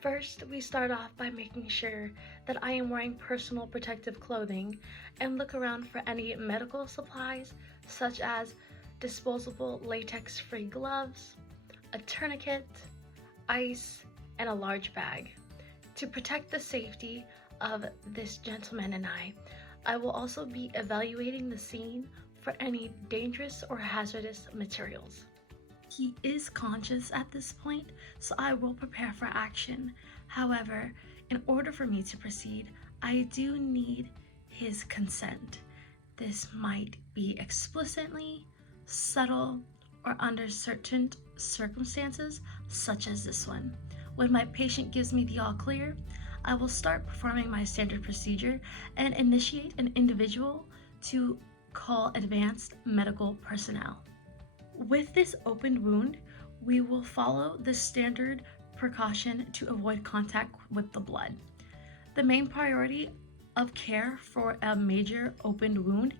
First, we start off by making sure that I am wearing personal protective clothing and look around for any medical supplies such as disposable latex-free gloves, a tourniquet, ice, and a large bag. To protect the safety of this gentleman and I will also be evaluating the scene for any dangerous or hazardous materials. He is conscious at this point, so I will prepare for action. However, in order for me to proceed, I do need his consent. This might be explicitly, subtle, or under certain circumstances, such as this one. When my patient gives me the all clear, I will start performing my standard procedure and initiate an individual to call advanced medical personnel. With this opened wound, we will follow the standard precaution to avoid contact with the blood. The main priority of care for a major opened wound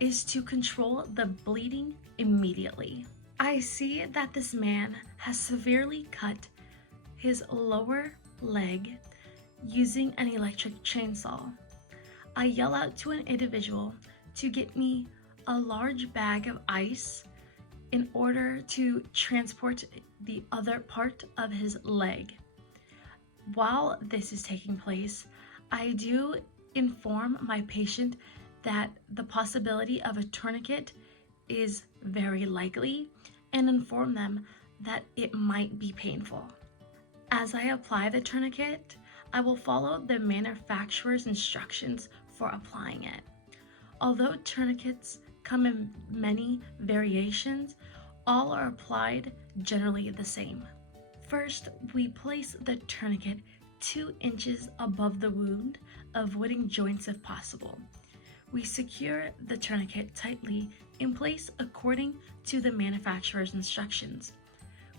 is to control the bleeding immediately. I see that this man has severely cut his lower leg using an electric chainsaw. I yell out to an individual to get me a large bag of ice in order to transport the other part of his leg. While this is taking place, I do inform my patient that the possibility of a tourniquet is very likely and inform them that it might be painful. As I apply the tourniquet, I will follow the manufacturer's instructions for applying it. Although tourniquets come in many variations, all are applied generally the same. First, we place the tourniquet 2 inches above the wound, avoiding joints if possible. We secure the tourniquet tightly in place according to the manufacturer's instructions.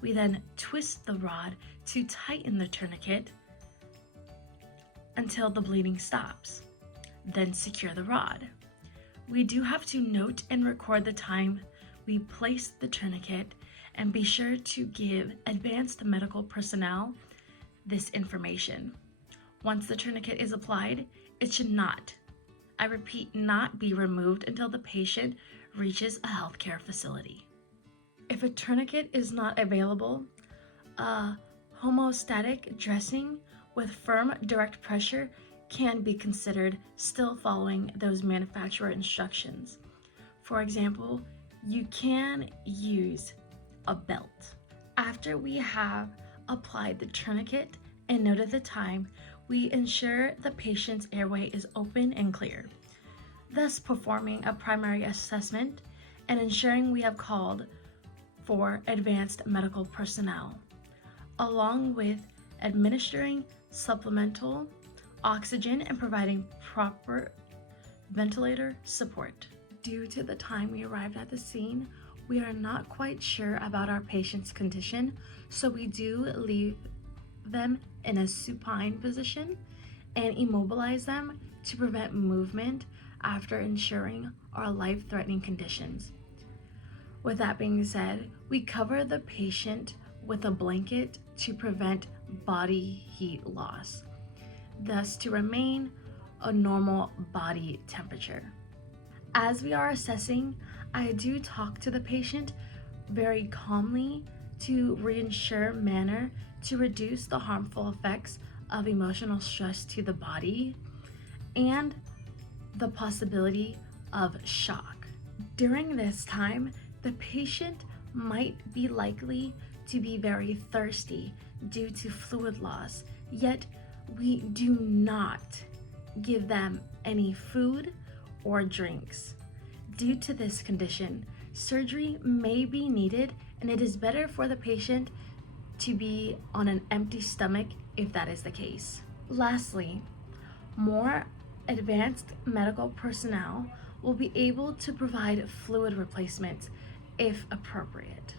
We then twist the rod to tighten the tourniquet until the bleeding stops. Then secure the rod. We do have to note and record the time we place the tourniquet and be sure to give advanced medical personnel this information. Once the tourniquet is applied, it should not, I repeat, not be removed until the patient reaches a healthcare facility. If a tourniquet is not available, a homostatic dressing with firm direct pressure can be considered, still following those manufacturer instructions. For example, you can use a belt. After we have applied the tourniquet and noted the time, we ensure the patient's airway is open and clear, thus performing a primary assessment and ensuring we have called for advanced medical personnel, along with administering supplemental oxygen and providing proper ventilator support. Due to the time we arrived at the scene, we are not quite sure about our patient's condition, so we do leave them in a supine position and immobilize them to prevent movement after ensuring our life-threatening conditions. With that being said, we cover the patient with a blanket to prevent body heat loss, thus to remain a normal body temperature. As we are assessing, I do talk to the patient very calmly to reassure manner to reduce the harmful effects of emotional stress to the body and the possibility of shock. During this time, the patient might be likely to be very thirsty due to fluid loss, yet we do not give them any food or drinks. Due to this condition, surgery may be needed, and it is better for the patient to be on an empty stomach if that is the case. Lastly, more advanced medical personnel will be able to provide fluid replacements if appropriate.